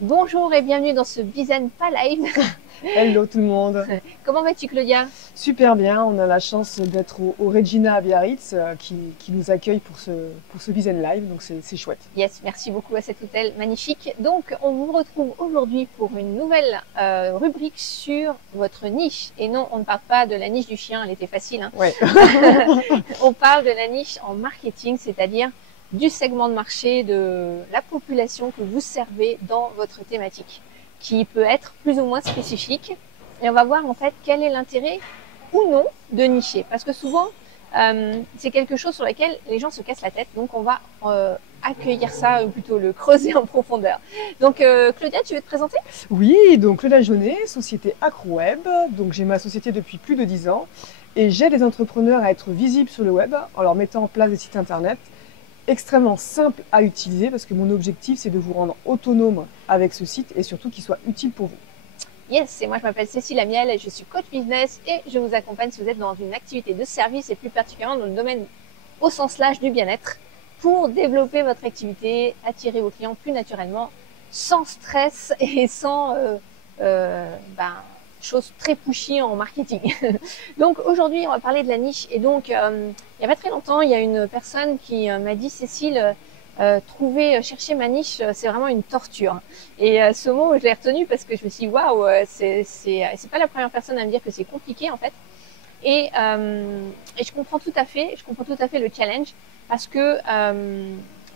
Bonjour et bienvenue dans ce Bizen pas live. Hello tout le monde. Comment vas-tu Claudia? Super bien, on a la chance d'être au Regina à Biarritz qui nous accueille pour ce Bizen Live, donc c'est chouette. Yes, merci beaucoup à cet hôtel magnifique. Donc on vous retrouve aujourd'hui pour une nouvelle rubrique sur votre niche. Et non, on ne parle pas de la niche du chien, elle était facile. Hein. Ouais. On parle de la niche en marketing, c'est-à-dire du segment de marché de la population que vous servez dans votre thématique, qui peut être plus ou moins spécifique. Et on va voir en fait quel est l'intérêt ou non de nicher. Parce que souvent, c'est quelque chose sur lequel les gens se cassent la tête. Donc on va accueillir ça, ou plutôt le creuser en profondeur. Donc Claudia, tu veux te présenter? Oui, donc Claudia Jaunet, société AcroWeb. Donc j'ai ma société depuis plus de 10 ans et j'aide les entrepreneurs à être visibles sur le web en leur mettant en place des sites internet extrêmement simples à utiliser parce que mon objectif c'est de vous rendre autonome avec ce site et surtout qu'il soit utile pour vous. Yes, et moi je m'appelle Cécile Amiel et je suis coach business et je vous accompagne si vous êtes dans une activité de service et plus particulièrement dans le domaine au sens large du bien-être pour développer votre activité, attirer vos clients plus naturellement, sans stress et sans choses très pushy en marketing. Donc aujourd'hui on va parler de la niche et donc il n'y a pas très longtemps il y a une personne qui m'a dit Cécile, chercher ma niche, c'est vraiment une torture. Et ce mot, je l'ai retenu parce que je me suis dit, waouh, c'est pas la première personne à me dire que c'est compliqué en fait. Et je comprends tout à fait, le challenge parce que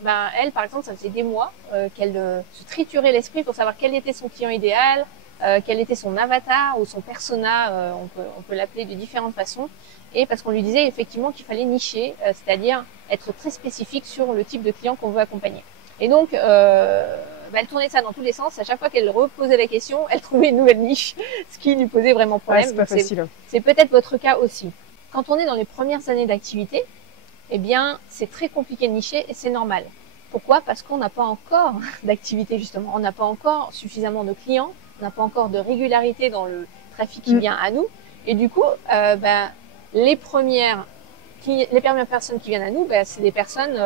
elle, par exemple, ça faisait des mois qu'elle se triturait l'esprit pour savoir quel était son client idéal, quel était son avatar ou son persona, on peut l'appeler de différentes façons. Et parce qu'on lui disait effectivement qu'il fallait nicher, c'est-à-dire être très spécifique sur le type de client qu'on veut accompagner. Et donc, elle tournait ça dans tous les sens. À chaque fois qu'elle reposait la question, elle trouvait une nouvelle niche, ce qui lui posait vraiment problème. Ouais, c'est pas facile. C'est peut-être votre cas aussi. Quand on est dans les premières années d'activité, eh bien, c'est très compliqué de nicher et c'est normal. Pourquoi? Parce qu'on n'a pas encore d'activité justement. On n'a pas encore suffisamment de clients, on n'a pas encore de régularité dans le trafic qui vient à nous. Et du coup, les premières personnes qui viennent à nous, c'est des personnes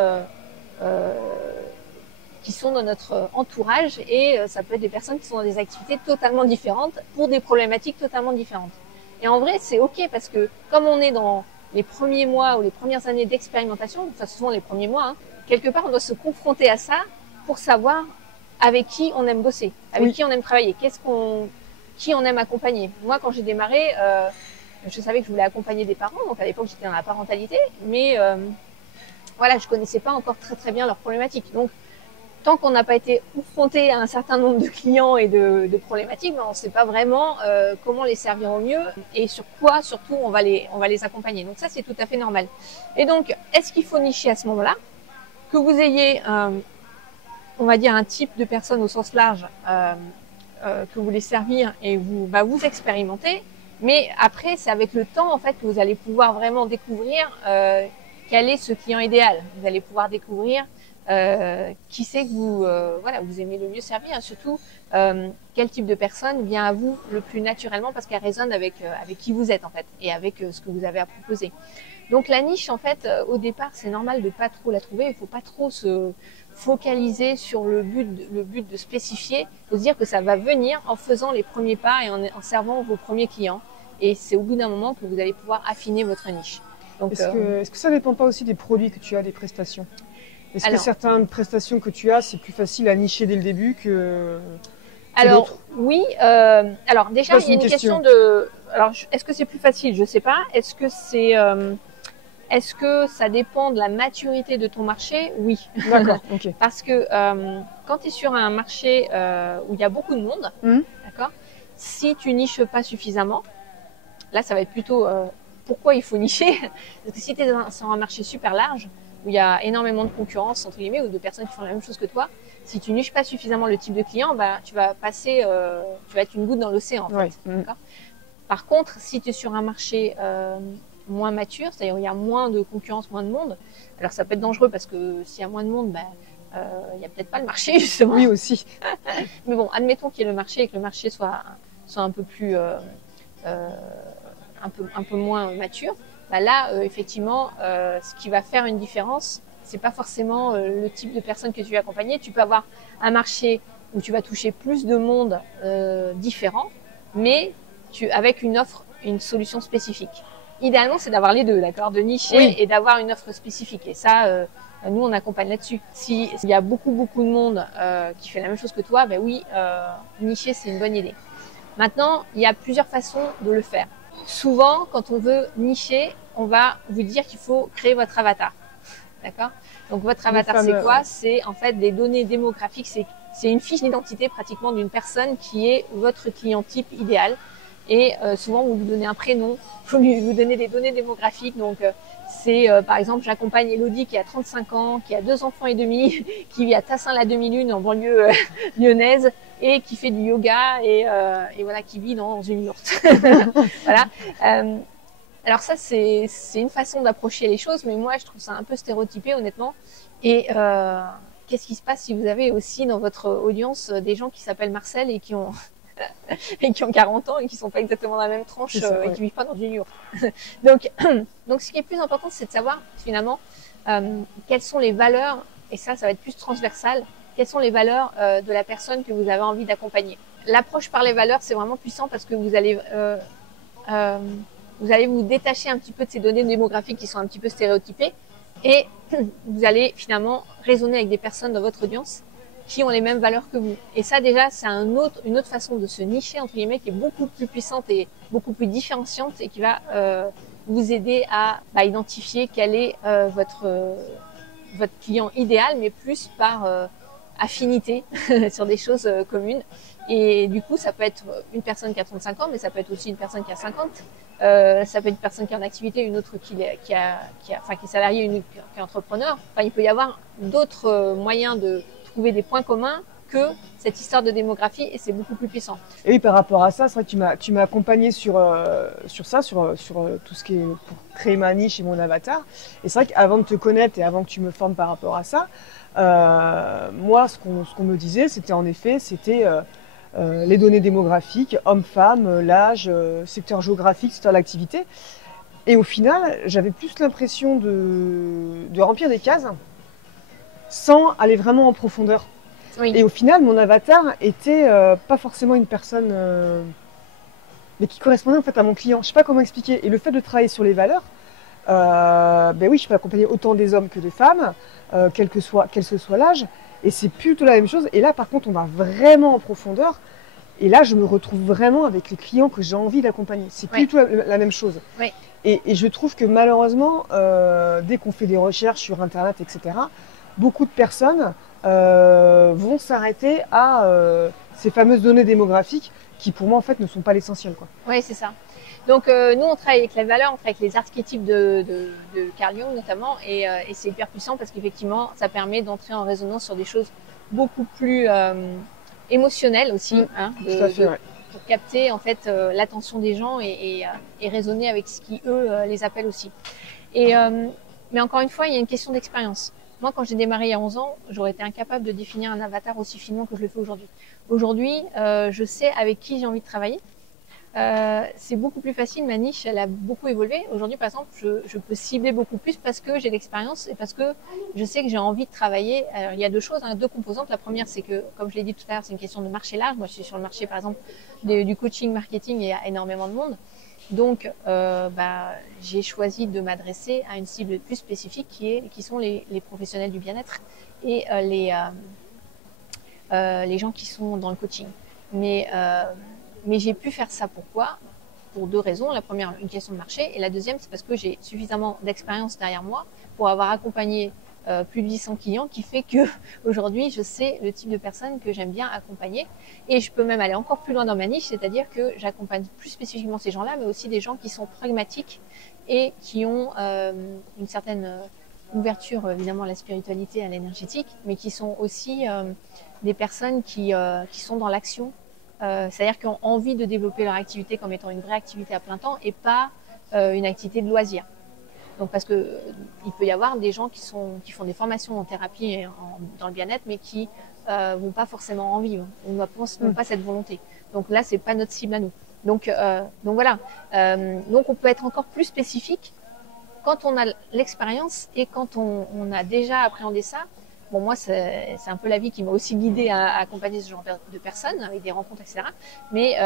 qui sont dans notre entourage et ça peut être des personnes qui sont dans des activités totalement différentes pour des problématiques totalement différentes. Et en vrai, c'est ok parce que comme on est dans les premiers mois ou les premières années d'expérimentation, enfin souvent les premiers mois, hein, quelque part on doit se confronter à ça pour savoir avec qui on aime bosser, avec qui on aime travailler, qui on aime accompagner. Moi, quand j'ai démarré, je savais que je voulais accompagner des parents, donc à l'époque j'étais dans la parentalité, mais voilà, je connaissais pas encore très bien leurs problématiques. Donc, tant qu'on n'a pas été confronté à un certain nombre de clients et de problématiques, on ne sait pas vraiment comment les servir au mieux et sur quoi surtout on va les accompagner. Donc ça, c'est tout à fait normal. Et donc, est-ce qu'il faut nicher à ce moment-là? Que vous ayez, on va dire, un type de personne au sens large que vous voulez servir et vous expérimentez. Mais après, c'est avec le temps en fait que vous allez pouvoir vraiment découvrir quel est ce client idéal. Vous allez pouvoir découvrir qui c'est que vous aimez le mieux servir, et surtout quel type de personne vient à vous le plus naturellement parce qu'elle résonne avec qui vous êtes en fait et avec ce que vous avez à proposer. Donc la niche en fait au départ c'est normal de pas trop la trouver, il faut pas trop se focaliser sur le but de spécifier, il faut se dire que ça va venir en faisant les premiers pas et en servant vos premiers clients et c'est au bout d'un moment que vous allez pouvoir affiner votre niche. Donc est-ce que ça dépend pas aussi des produits que tu as, des prestations? Est-ce que certaines prestations que tu as, c'est plus facile à nicher dès le début que alors oui, alors déjà il y a une question de, alors est-ce que c'est plus facile? Je sais pas. Est-ce que ça dépend de la maturité de ton marché? Oui. D'accord. Ok. Parce que quand tu es sur un marché où il y a beaucoup de monde, d'accord, si tu niches pas suffisamment, là ça va être plutôt pourquoi il faut nicher. Parce que si tu es sur un marché super large où il y a énormément de concurrence entre guillemets ou de personnes qui font la même chose que toi, si tu niches pas suffisamment le type de client, tu vas être une goutte dans l'océan en fait. D'accord. Par contre, si tu es sur un marché moins mature, c'est-à-dire où il y a moins de concurrence, moins de monde, alors ça peut être dangereux parce que s'il y a moins de monde, il y a peut-être pas le marché justement. Oui aussi. Mais bon, admettons qu'il y ait le marché et que le marché soit un peu plus un peu moins mature. Là, effectivement, ce qui va faire une différence, c'est pas forcément le type de personne que tu veux accompagner. Tu peux avoir un marché où tu vas toucher plus de monde différent, mais avec une offre, une solution spécifique. Idéalement, c'est d'avoir les deux, d'accord, de nicher et d'avoir une offre spécifique. Et ça, nous, on accompagne là-dessus. S'il y a beaucoup de monde qui fait la même chose que toi, ben oui, nicher, c'est une bonne idée. Maintenant, il y a plusieurs façons de le faire. Souvent, quand on veut nicher, on va vous dire qu'il faut créer votre avatar. D'accord? Donc, votre avatar, c'est quoi? C'est en fait des données démographiques. C'est une fiche d'identité pratiquement d'une personne qui est votre client type idéal. Et souvent, vous lui donnez un prénom, vous donnez des données démographiques. Donc, par exemple, j'accompagne Elodie qui a 35 ans, qui a 2 enfants et demi, qui vit à Tassin-la-Demi-Lune en banlieue lyonnaise et qui fait du yoga et voilà, qui vit dans une yourte. Voilà. Alors ça, c'est une façon d'approcher les choses, mais moi, je trouve ça un peu stéréotypé, honnêtement. Et qu'est-ce qui se passe si vous avez aussi dans votre audience des gens qui s'appellent Marcel et qui ont 40 ans et qui sont pas exactement dans la même tranche et qui vivent pas dans une yourte. donc, ce qui est plus important, c'est de savoir finalement quelles sont les valeurs, et ça va être plus transversal, quelles sont les valeurs de la personne que vous avez envie d'accompagner. L'approche par les valeurs, c'est vraiment puissant parce que vous allez vous détacher un petit peu de ces données démographiques qui sont un petit peu stéréotypées et vous allez finalement raisonner avec des personnes dans votre audience qui ont les mêmes valeurs que vous. Et ça, déjà, c'est une autre façon de se nicher, entre guillemets, qui est beaucoup plus puissante et beaucoup plus différenciante et qui va vous aider à identifier quel est votre client idéal, mais plus par affinité sur des choses communes. Et du coup, ça peut être une personne qui a 35 ans, mais ça peut être aussi une personne qui a 50. Ça peut être une personne qui est en activité, une autre qui est salariée, une qui est entrepreneur. Enfin, il peut y avoir d'autres moyens de trouver des points communs que cette histoire de démographie et c'est beaucoup plus puissant. Et oui, par rapport à ça, c'est vrai que tu m'as accompagné sur tout ce qui est pour créer ma niche et mon avatar. Et c'est vrai qu'avant de te connaître et avant que tu me formes par rapport à ça, moi, ce qu'on me disait, c'était les données démographiques, hommes-femmes, l'âge, secteur géographique, secteur d'activité. Et au final, j'avais plus l'impression de remplir des cases sans aller vraiment en profondeur. Oui. Et au final, mon avatar était pas forcément une personne, mais qui correspondait en fait à mon client. Je sais pas comment expliquer. Et le fait de travailler sur les valeurs, ben oui, je peux accompagner autant des hommes que des femmes, quel que soit l'âge. Et c'est plutôt la même chose. Et là, par contre, on va vraiment en profondeur. Et là, je me retrouve vraiment avec les clients que j'ai envie d'accompagner. C'est plutôt la même chose. Oui. Et je trouve que malheureusement, dès qu'on fait des recherches sur Internet, etc., beaucoup de personnes vont s'arrêter à ces fameuses données démographiques qui, pour moi, en fait, ne sont pas l'essentiel, quoi. Oui, c'est ça. Donc, nous, on travaille avec les valeurs, on travaille avec les archétypes de Carl Jung, notamment, et c'est hyper puissant parce qu'effectivement, ça permet d'entrer en résonance sur des choses beaucoup plus émotionnelles aussi, tout à fait, pour capter, en fait, l'attention des gens et raisonner avec ce qui, eux, les appellent aussi. Mais encore une fois, il y a une question d'expérience. Moi, quand j'ai démarré il y a 11 ans, j'aurais été incapable de définir un avatar aussi finement que je le fais aujourd'hui. Aujourd'hui, je sais avec qui j'ai envie de travailler. C'est beaucoup plus facile, ma niche, elle a beaucoup évolué. Aujourd'hui, par exemple, je peux cibler beaucoup plus parce que j'ai l'expérience et parce que je sais que j'ai envie de travailler. Alors, il y a deux choses, deux composantes. La première, c'est que, comme je l'ai dit tout à l'heure, c'est une question de marché large. Moi, je suis sur le marché, par exemple, du coaching marketing et il y a énormément de monde. Donc, j'ai choisi de m'adresser à une cible plus spécifique qui sont les professionnels du bien-être et les gens qui sont dans le coaching. Mais j'ai pu faire ça pourquoi? Pour deux raisons. La première, une question de marché, et la deuxième, c'est parce que j'ai suffisamment d'expérience derrière moi pour avoir accompagné plus de 800 clients, qui fait que aujourd'hui, je sais le type de personnes que j'aime bien accompagner, et je peux même aller encore plus loin dans ma niche, c'est-à-dire que j'accompagne plus spécifiquement ces gens-là, mais aussi des gens qui sont pragmatiques et qui ont une certaine ouverture évidemment à la spiritualité, à l'énergétique, mais qui sont aussi des personnes qui sont dans l'action. C'est-à-dire qu'ils ont envie de développer leur activité comme étant une vraie activité à plein temps et pas une activité de loisir. Donc parce que il peut y avoir des gens qui font des formations en thérapie et dans le bien-être, mais qui vont pas forcément en vivre, n'ont pas cette volonté. Donc là, c'est pas notre cible à nous. Donc voilà. Donc on peut être encore plus spécifique quand on a l'expérience et quand on a déjà appréhendé ça. Bon, moi, c'est un peu la vie qui m'a aussi guidée à accompagner ce genre de personnes avec des rencontres, etc. Mais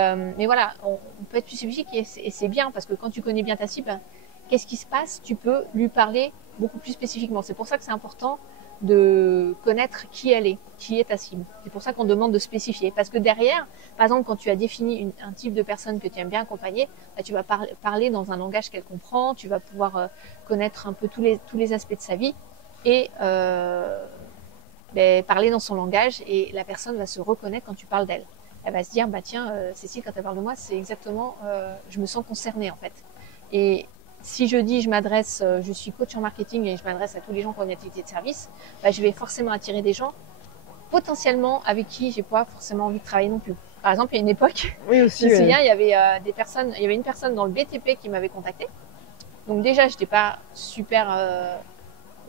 voilà, on peut être plus spécifique et c'est bien parce que quand tu connais bien ta cible, qu'est-ce qui se passe? Tu peux lui parler beaucoup plus spécifiquement. C'est pour ça que c'est important de connaître qui elle est, qui est ta cible. C'est pour ça qu'on demande de spécifier. Parce que derrière, par exemple, quand tu as défini un type de personne que tu aimes bien accompagner, bah, tu vas parler dans un langage qu'elle comprend, tu vas pouvoir connaître un peu tous les aspects de sa vie et parler dans son langage et la personne va se reconnaître quand tu parles d'elle. Elle va se dire, bah tiens, Cécile, quand elle parle de moi, c'est exactement, je me sens concernée en fait. Et si je dis, je suis coach en marketing et je m'adresse à tous les gens qui ont une activité de service, bah, je vais forcément attirer des gens potentiellement avec qui j'ai pas forcément envie de travailler non plus. Par exemple, il y a une époque, Oui, aussi, je me souviens, il y avait une personne dans le BTP qui m'avait contacté. Donc déjà, j'étais pas super,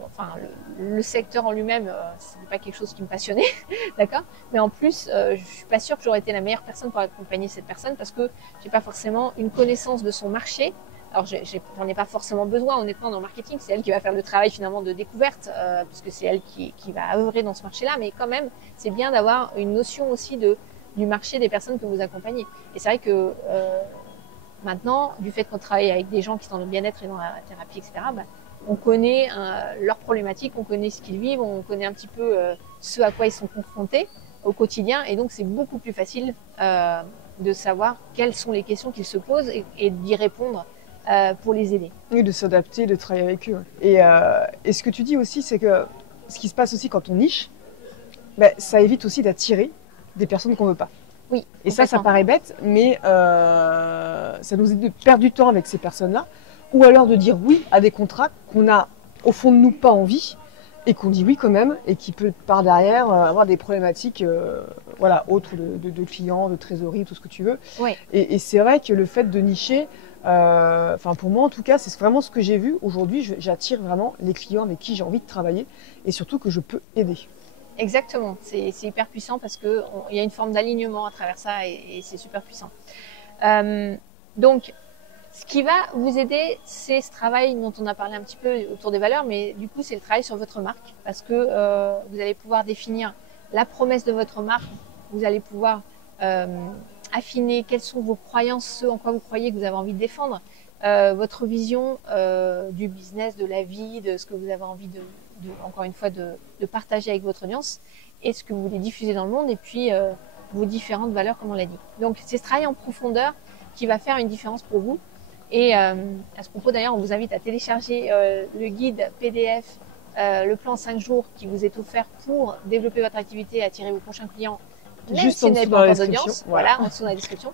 enfin, le secteur en lui-même, c'était pas quelque chose qui me passionnait, d'accord. Mais en plus, je suis pas sûre que j'aurais été la meilleure personne pour accompagner cette personne parce que j'ai pas forcément une connaissance de son marché. Alors, j'en ai pas forcément besoin, honnêtement, dans le marketing. C'est elle qui va faire le travail, finalement, de découverte, puisque c'est elle qui va œuvrer dans ce marché-là. Mais quand même, c'est bien d'avoir une notion aussi du marché des personnes que vous accompagnez. Et c'est vrai que, maintenant, du fait qu'on travaille avec des gens qui sont dans le bien-être et dans la thérapie, etc., bah, on connaît leurs problématiques, on connaît ce qu'ils vivent, on connaît un petit peu ce à quoi ils sont confrontés au quotidien. Et donc, c'est beaucoup plus facile de savoir quelles sont les questions qu'ils se posent et d'y répondre pour les aider. Oui, de s'adapter, de travailler avec eux. Et ce que tu dis aussi, c'est que ce qui se passe aussi quand on niche, ben, ça évite aussi d'attirer des personnes qu'on veut pas. Oui. Et ça paraît bête, mais ça nous évite de perdre du temps avec ces personnes-là, ou alors de dire oui à des contrats qu'on a au fond de nous pas envie, et qu'on dit oui quand même, et qui peut par derrière avoir des problématiques voilà, autres de clients, de trésorerie, tout ce que tu veux. Oui. Et c'est vrai que le fait de nicher, enfin pour moi en tout cas, c'est vraiment ce que j'ai vu. Aujourd'hui, j'attire vraiment les clients avec qui j'ai envie de travailler et surtout que je peux aider. Exactement, c'est hyper puissant parce que il y a une forme d'alignement à travers ça et c'est super puissant. Donc, ce qui va vous aider, c'est ce travail dont on a parlé un petit peu autour des valeurs, mais du coup, c'est le travail sur votre marque parce que vous allez pouvoir définir la promesse de votre marque, vous allez pouvoir affiner quelles sont vos croyances, ce en quoi vous croyez que vous avez envie de défendre, votre vision du business, de la vie, de ce que vous avez envie encore une fois, de partager avec votre audience et ce que vous voulez diffuser dans le monde et puis vos différentes valeurs, comme on l'a dit. Donc, c'est ce travail en profondeur qui va faire une différence pour vous. Et à ce propos, d'ailleurs, on vous invite à télécharger le guide PDF, le plan 5 jours qui vous est offert pour développer votre activité et attirer vos prochains clients, même Juste si en vous n'avez dessous pas dans la encore d'audience. description. Voilà, en dessous dans la description.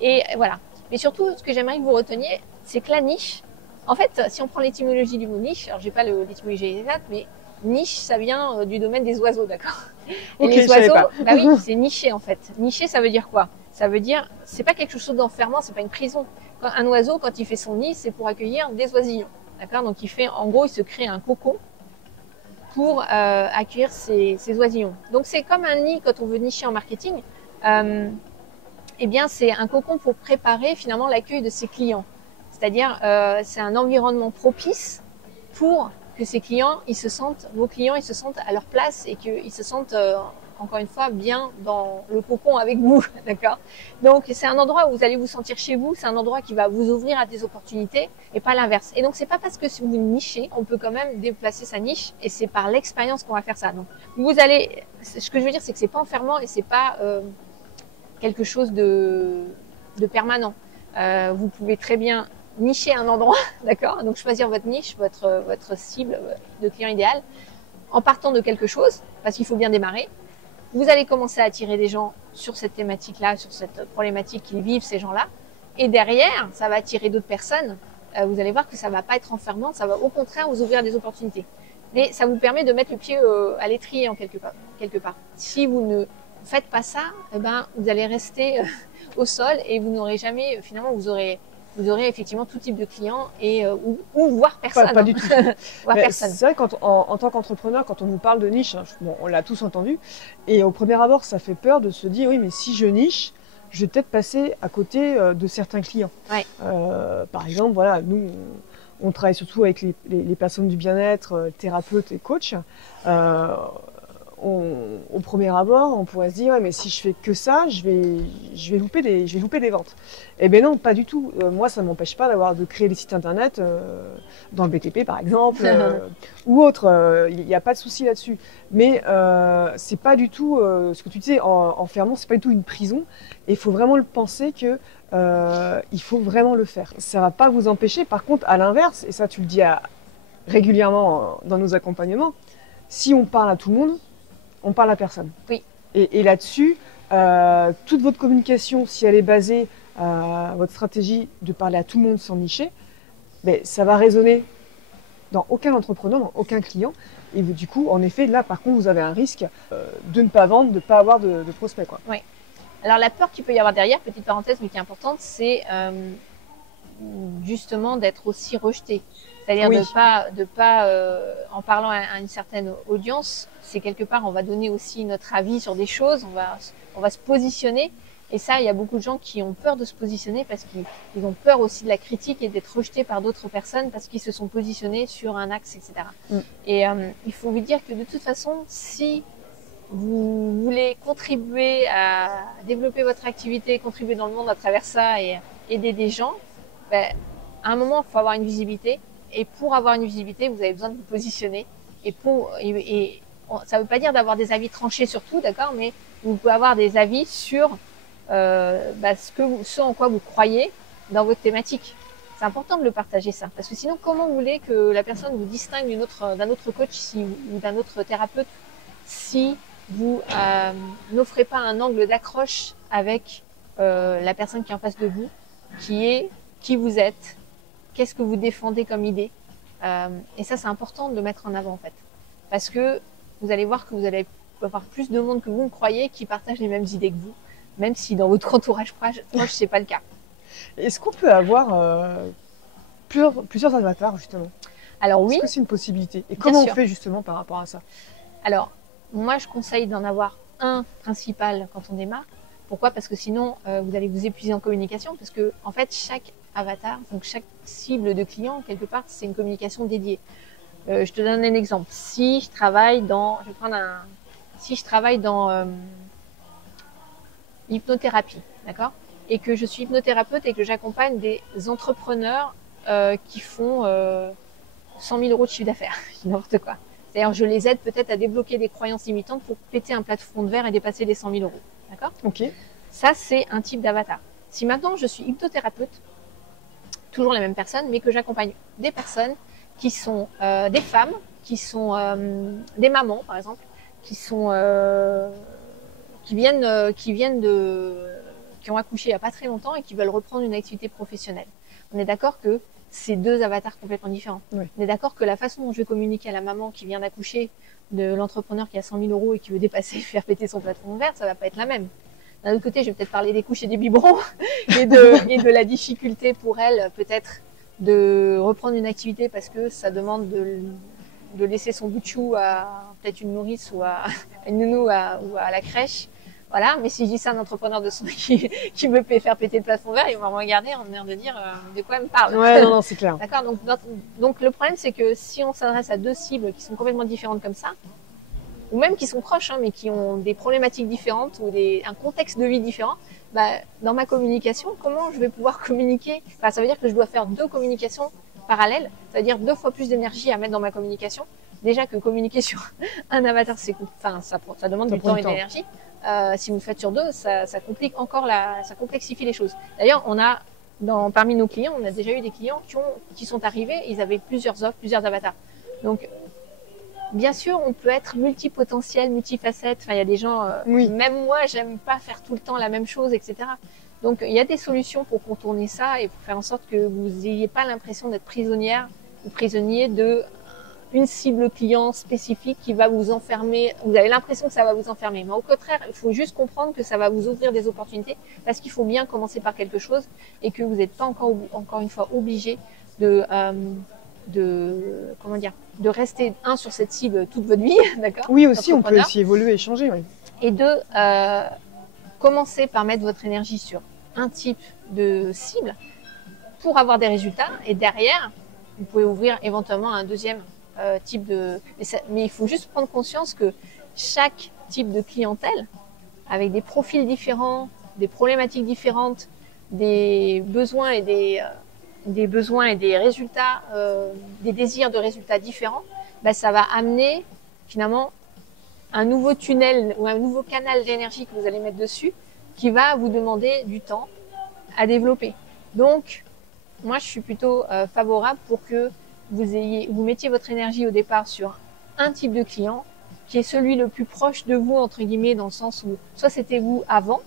Et voilà. Mais surtout, ce que j'aimerais que vous reteniez, c'est que la niche, en fait, si on prend l'étymologie du mot niche, alors j'ai pas l'étymologie exacte, mais niche, ça vient du domaine des oiseaux, d'accord? Et Ok, les je savais oiseaux, pas. bah oui, c'est niché en fait. Niché, ça veut dire quoi? Ça veut dire, c'est pas quelque chose d'enfermant, c'est pas une prison. Un oiseau, quand il fait son nid, c'est pour accueillir des oisillons, d'accord? Donc en gros, il se crée un cocon pour accueillir ses oisillons. Donc c'est comme un nid quand on veut nicher en marketing. Eh bien, c'est un cocon pour préparer finalement l'accueil de ses clients. C'est-à-dire, c'est un environnement propice pour que ces clients, vos clients, ils se sentent à leur place et qu'ils se sentent, encore une fois, bien dans le cocon avec vous, d'accord? Donc, c'est un endroit où vous allez vous sentir chez vous, c'est un endroit qui va vous ouvrir à des opportunités et pas l'inverse. Et donc, c'est pas parce que si vous nichez, on peut quand même déplacer sa niche et c'est par l'expérience qu'on va faire ça. Donc, ce que je veux dire, c'est que c'est pas enfermant et c'est pas quelque chose de permanent. Vous pouvez très bien nicher un endroit, d'accord? Donc choisir votre niche, votre cible de client idéal, en partant de quelque chose, parce qu'il faut bien démarrer. Vous allez commencer à attirer des gens sur cette thématique-là, sur cette problématique qu'ils vivent, ces gens-là. Et derrière, ça va attirer d'autres personnes. Vous allez voir que ça va pas être enfermant, ça va au contraire vous ouvrir des opportunités. Mais ça vous permet de mettre le pied à l'étrier en quelque part. Si vous ne faites pas ça, eh ben, vous allez rester au sol et vous n'aurez jamais, finalement, vous aurez effectivement tout type de clients et ou voire personne. Pas du tout. Voire personne. C'est vrai qu'en tant qu'entrepreneur, quand on nous parle de niche, hein, bon, on l'a tous entendu, et au premier abord, ça fait peur de se dire oui, mais si je niche, je vais peut-être passer à côté de certains clients. Ouais. Par exemple, voilà, nous, on travaille surtout avec les personnes du bien-être, thérapeutes et coachs. Au premier abord, on pourrait se dire, ouais, mais si je fais que ça, je vais louper des ventes. Eh bien non, pas du tout. Moi, ça ne m'empêche pas de créer des sites internet dans le BTP, par exemple, ou autre. Il n'y a pas de souci là-dessus. Mais c'est pas du tout, ce que tu disais, en fermant, c'est pas du tout une prison. Et il faut vraiment le penser que il faut vraiment le faire. Ça ne va pas vous empêcher. Par contre, à l'inverse, et ça tu le dis régulièrement dans nos accompagnements, si on parle à tout le monde, on parle à personne. Oui. Et là-dessus, toute votre communication, si elle est basée, votre stratégie de parler à tout le monde sans nicher, ben, ça va résonner dans aucun entrepreneur, dans aucun client. Et du coup, en effet, là, par contre, vous avez un risque de ne pas vendre, de ne pas avoir de prospects, quoi. Oui. Alors, la peur qu'il peut y avoir derrière, petite parenthèse, mais qui est importante, c'est justement d'être aussi rejeté. C'est-à-dire oui. de pas en parlant à une certaine audience, c'est quelque part, on va donner aussi notre avis sur des choses, on va se positionner. Et ça, il y a beaucoup de gens qui ont peur de se positionner parce qu'ils ont peur aussi de la critique et d'être rejetés par d'autres personnes parce qu'ils se sont positionnés sur un axe, etc. Et il faut vous dire que de toute façon, si vous voulez contribuer à développer votre activité, contribuer dans le monde à travers ça et aider des gens, ben, à un moment, il faut avoir une visibilité. Et pour avoir une visibilité, vous avez besoin de vous positionner. Ça ne veut pas dire d'avoir des avis tranchés sur tout, d'accord, mais vous pouvez avoir des avis sur ce en quoi vous croyez dans votre thématique. C'est important de le partager, ça. Parce que sinon, comment vous voulez que la personne vous distingue d'un autre coach ou d'un autre thérapeute si vous n'offrez pas un angle d'accroche avec la personne qui est en face de vous, qui vous êtes, qu'est-ce que vous défendez comme idée. Et ça, c'est important de le mettre en avant, en fait. Parce que vous allez voir que vous allez avoir plus de monde que vous ne croyez qui partagent les mêmes idées que vous, même si dans votre entourage proche, c'est pas le cas. Est-ce qu'on peut avoir plusieurs avatars, justement? Alors oui. Est-ce que c'est une possibilité? Et comment on fait justement par rapport à ça? Alors, moi, je conseille d'en avoir un principal quand on démarre. Pourquoi? Parce que sinon, vous allez vous épuiser en communication. Parce que, en fait, chaque avatar, donc chaque cible de client, quelque part, c'est une communication dédiée. Je te donne un exemple. Si je travaille dans l'hypnothérapie, d'accord, et que je suis hypnothérapeute et que j'accompagne des entrepreneurs qui font 100 000 euros de chiffre d'affaires, n'importe quoi. C'est-à-dire, je les aide peut-être à débloquer des croyances limitantes pour péter un plafond de verre et dépasser les 100 000 euros, d'accord? Ok. Ça, c'est un type d'avatar. Si maintenant je suis hypnothérapeute, toujours les mêmes personnes, mais que j'accompagne des personnes qui sont des femmes, qui sont des mamans, par exemple, qui ont accouché il n'y a pas très longtemps et qui veulent reprendre une activité professionnelle. On est d'accord que c'est deux avatars complètement différents. Oui. On est d'accord que la façon dont je vais communiquer à la maman qui vient d'accoucher de l'entrepreneur qui a 100 000 euros et qui veut dépasser, faire péter son plafond de verre, ça va pas être la même. D'un autre côté, je vais peut-être parler des couches et des biberons et de la difficulté pour elle, peut-être, de reprendre une activité parce que ça demande de laisser son bout de chou à peut-être une nourrice ou à une nounou ou à la crèche. Voilà, mais si je dis ça à un entrepreneur qui veut faire péter le plafond vert, il va me regarder en l'air de dire de quoi elle me parle. Ouais, non, c'est clair. D'accord, donc le problème, c'est que si on s'adresse à deux cibles qui sont complètement différentes comme ça, ou même qui sont proches, hein, mais qui ont des problématiques différentes ou un contexte de vie différent, bah, dans ma communication, comment je vais pouvoir communiquer? Enfin, ça veut dire que je dois faire deux communications parallèles, c'est-à-dire 2 fois plus d'énergie à mettre dans ma communication. Déjà que communiquer sur un avatar, ça demande du temps et de l'énergie. Si vous le faites sur deux, ça complique encore ça complexifie les choses. D'ailleurs, parmi nos clients, on a déjà eu des clients qui sont arrivés, ils avaient plusieurs offres, plusieurs avatars. Donc, bien sûr, on peut être multipotentiel, multifacette. Enfin, il y a des gens, oui. Même moi, j'aime pas faire tout le temps la même chose, etc. Donc, il y a des solutions pour contourner ça et pour faire en sorte que vous n'ayez pas l'impression d'être prisonnière ou prisonnier une cible client spécifique qui va vous enfermer. Vous avez l'impression que ça va vous enfermer. Mais au contraire, il faut juste comprendre que ça va vous ouvrir des opportunités parce qu'il faut bien commencer par quelque chose et que vous n'êtes pas encore une fois obligé de rester sur cette cible toute votre vie, d'accord? Oui, aussi, on peut aussi évoluer et changer, oui. Et deux, commencer par mettre votre énergie sur un type de cible pour avoir des résultats et derrière, vous pouvez ouvrir éventuellement un deuxième type de... Mais il faut juste prendre conscience que chaque type de clientèle, avec des profils différents, des problématiques différentes, des besoins et des résultats, des désirs de résultats différents, ben, ça va amener finalement un nouveau tunnel ou un nouveau canal d'énergie que vous allez mettre dessus qui va vous demander du temps à développer. Donc, moi, je suis plutôt favorable pour que vous mettiez votre énergie au départ sur un type de client qui est celui le plus proche de vous, entre guillemets, dans le sens où soit c'était vous avant,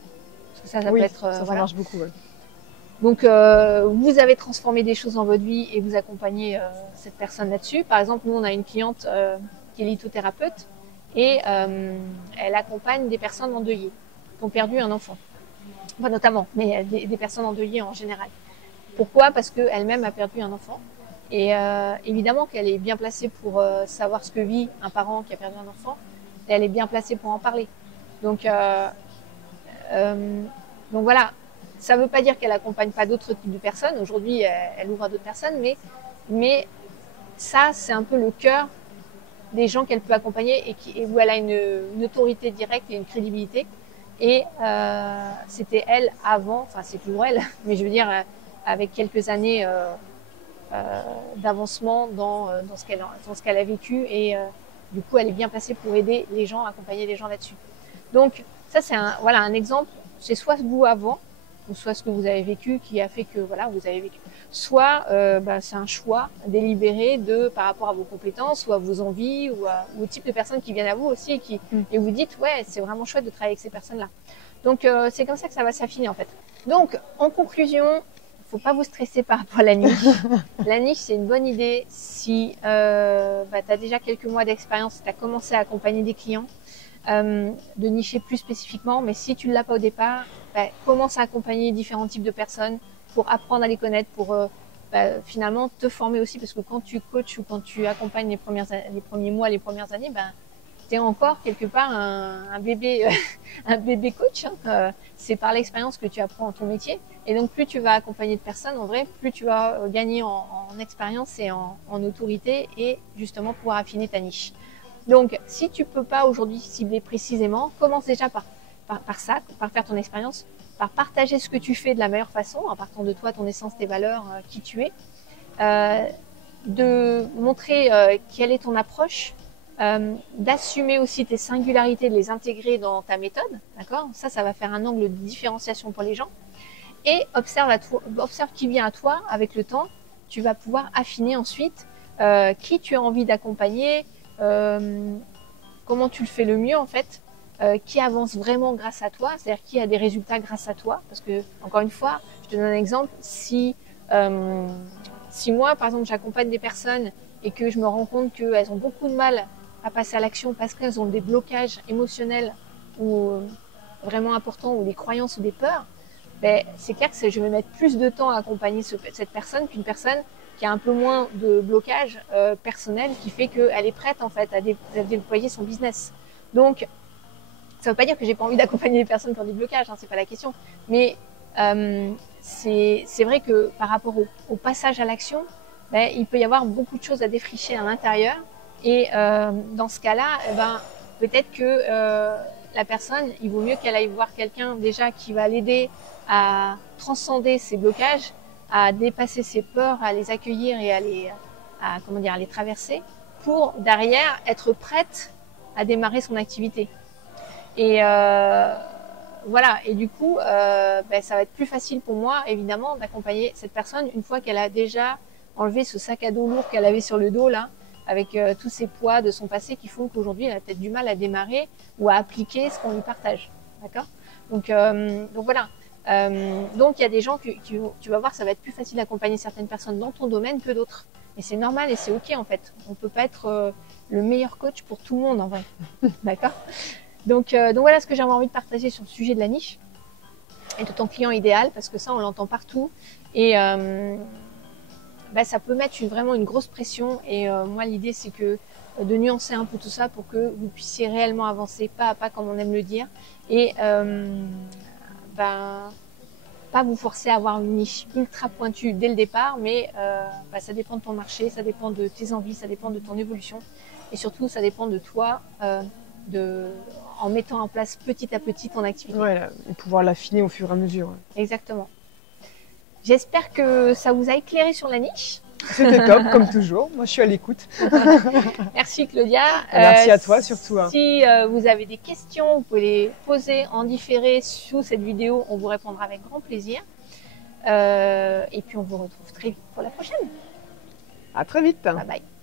parce que ça oui, peut être... ça voilà. marche beaucoup. Ouais. Donc, vous avez transformé des choses dans votre vie et vous accompagnez cette personne là-dessus. Par exemple, nous, on a une cliente qui est lithothérapeute et elle accompagne des personnes endeuillées qui ont perdu un enfant. Enfin, notamment, mais des personnes endeuillées en général. Pourquoi? Parce qu'elle-même a perdu un enfant. Et évidemment qu'elle est bien placée pour savoir ce que vit un parent qui a perdu un enfant. Et elle est bien placée pour en parler. Donc voilà, ça ne veut pas dire qu'elle accompagne pas d'autres types de personnes. Aujourd'hui, elle ouvre à d'autres personnes, mais ça, c'est un peu le cœur des gens qu'elle peut accompagner et où elle a une autorité directe et une crédibilité. Et c'était elle avant, enfin c'est toujours elle, mais je veux dire avec quelques années d'avancement dans ce qu'elle a vécu et du coup elle est bien placée pour aider les gens, accompagner les gens là-dessus. Donc ça c'est voilà un exemple, c'est soit vous avant, ou soit ce que vous avez vécu qui a fait que voilà vous avez vécu, soit c'est un choix délibéré par rapport à vos compétences ou à vos envies ou au type de personnes qui viennent à vous aussi et vous dites ouais c'est vraiment chouette de travailler avec ces personnes-là. Donc c'est comme ça que ça va s'affiner en fait. Donc en conclusion, faut pas vous stresser par rapport à la niche. La niche c'est une bonne idée si tu as déjà quelques mois d'expérience, tu as commencé à accompagner des clients. De nicher plus spécifiquement, mais si tu ne l'as pas au départ, commence à accompagner différents types de personnes pour apprendre à les connaître, pour finalement te former aussi, parce que quand tu coaches ou quand tu accompagnes les premiers mois, les premières années, tu es encore quelque part un bébé, un bébé coach. Hein. C'est par l'expérience que tu apprends ton métier. Et donc plus tu vas accompagner de personnes, en vrai, plus tu vas gagner en expérience et en autorité et justement pouvoir affiner ta niche. Donc, si tu peux pas aujourd'hui cibler précisément, commence déjà par ça, par faire ton expérience, par partager ce que tu fais de la meilleure façon, en partant de toi, ton essence, tes valeurs, qui tu es, de montrer quelle est ton approche, d'assumer aussi tes singularités, de les intégrer dans ta méthode, d'accord? Ça va faire un angle de différenciation pour les gens. Et observe qui vient à toi avec le temps. Tu vas pouvoir affiner ensuite qui tu as envie d'accompagner, comment tu le fais le mieux en fait, qui avance vraiment grâce à toi, c'est-à-dire qui a des résultats grâce à toi, parce que encore une fois, je te donne un exemple, si moi par exemple j'accompagne des personnes et que je me rends compte qu'elles ont beaucoup de mal à passer à l'action parce qu'elles ont des blocages émotionnels ou vraiment importants ou des croyances ou des peurs, c'est clair que je vais mettre plus de temps à accompagner cette personne qu'une personne qui a un peu moins de blocage personnel qui fait qu'elle est prête en fait à déployer son business. Donc, ça veut pas dire que j'ai pas envie d'accompagner les personnes qui ont des blocages, hein, c'est pas la question. Mais c'est vrai que par rapport au passage à l'action, il peut y avoir beaucoup de choses à défricher à l'intérieur. Et dans ce cas-là, peut-être que la personne, il vaut mieux qu'elle aille voir quelqu'un déjà qui va l'aider à transcender ses blocages, à dépasser ses peurs, à les accueillir et à les traverser pour derrière être prête à démarrer son activité. Et voilà. Et du coup, ça va être plus facile pour moi, évidemment, d'accompagner cette personne une fois qu'elle a déjà enlevé ce sac à dos lourd qu'elle avait sur le dos là, avec tous ces poids de son passé qui font qu'aujourd'hui elle a peut-être du mal à démarrer ou à appliquer ce qu'on lui partage. D'accord ? Donc voilà. Donc il y a des gens que tu vas voir, ça va être plus facile d'accompagner certaines personnes dans ton domaine que d'autres. Et c'est normal et c'est ok en fait. On peut pas être le meilleur coach pour tout le monde en vrai. D'accord ? Donc voilà ce que j'avais envie de partager sur le sujet de la niche et de ton client idéal, parce que ça on l'entend partout et ça peut mettre vraiment une grosse pression. Et moi l'idée c'est que de nuancer un peu tout ça pour que vous puissiez réellement avancer pas à pas comme on aime le dire et pas pas vous forcer à avoir une niche ultra pointue dès le départ, mais ça dépend de ton marché, ça dépend de tes envies, ça dépend de ton évolution. Et surtout, ça dépend de toi, en mettant en place petit à petit ton activité. Ouais, et pouvoir l'affiner au fur et à mesure. Exactement. J'espère que ça vous a éclairé sur la niche. C'était top, comme toujours. Moi, je suis à l'écoute. Merci Claudia. Merci à toi surtout. Si vous avez des questions, vous pouvez les poser en différé sous cette vidéo. On vous répondra avec grand plaisir. Et puis on vous retrouve très vite pour la prochaine. À très vite. Bye bye.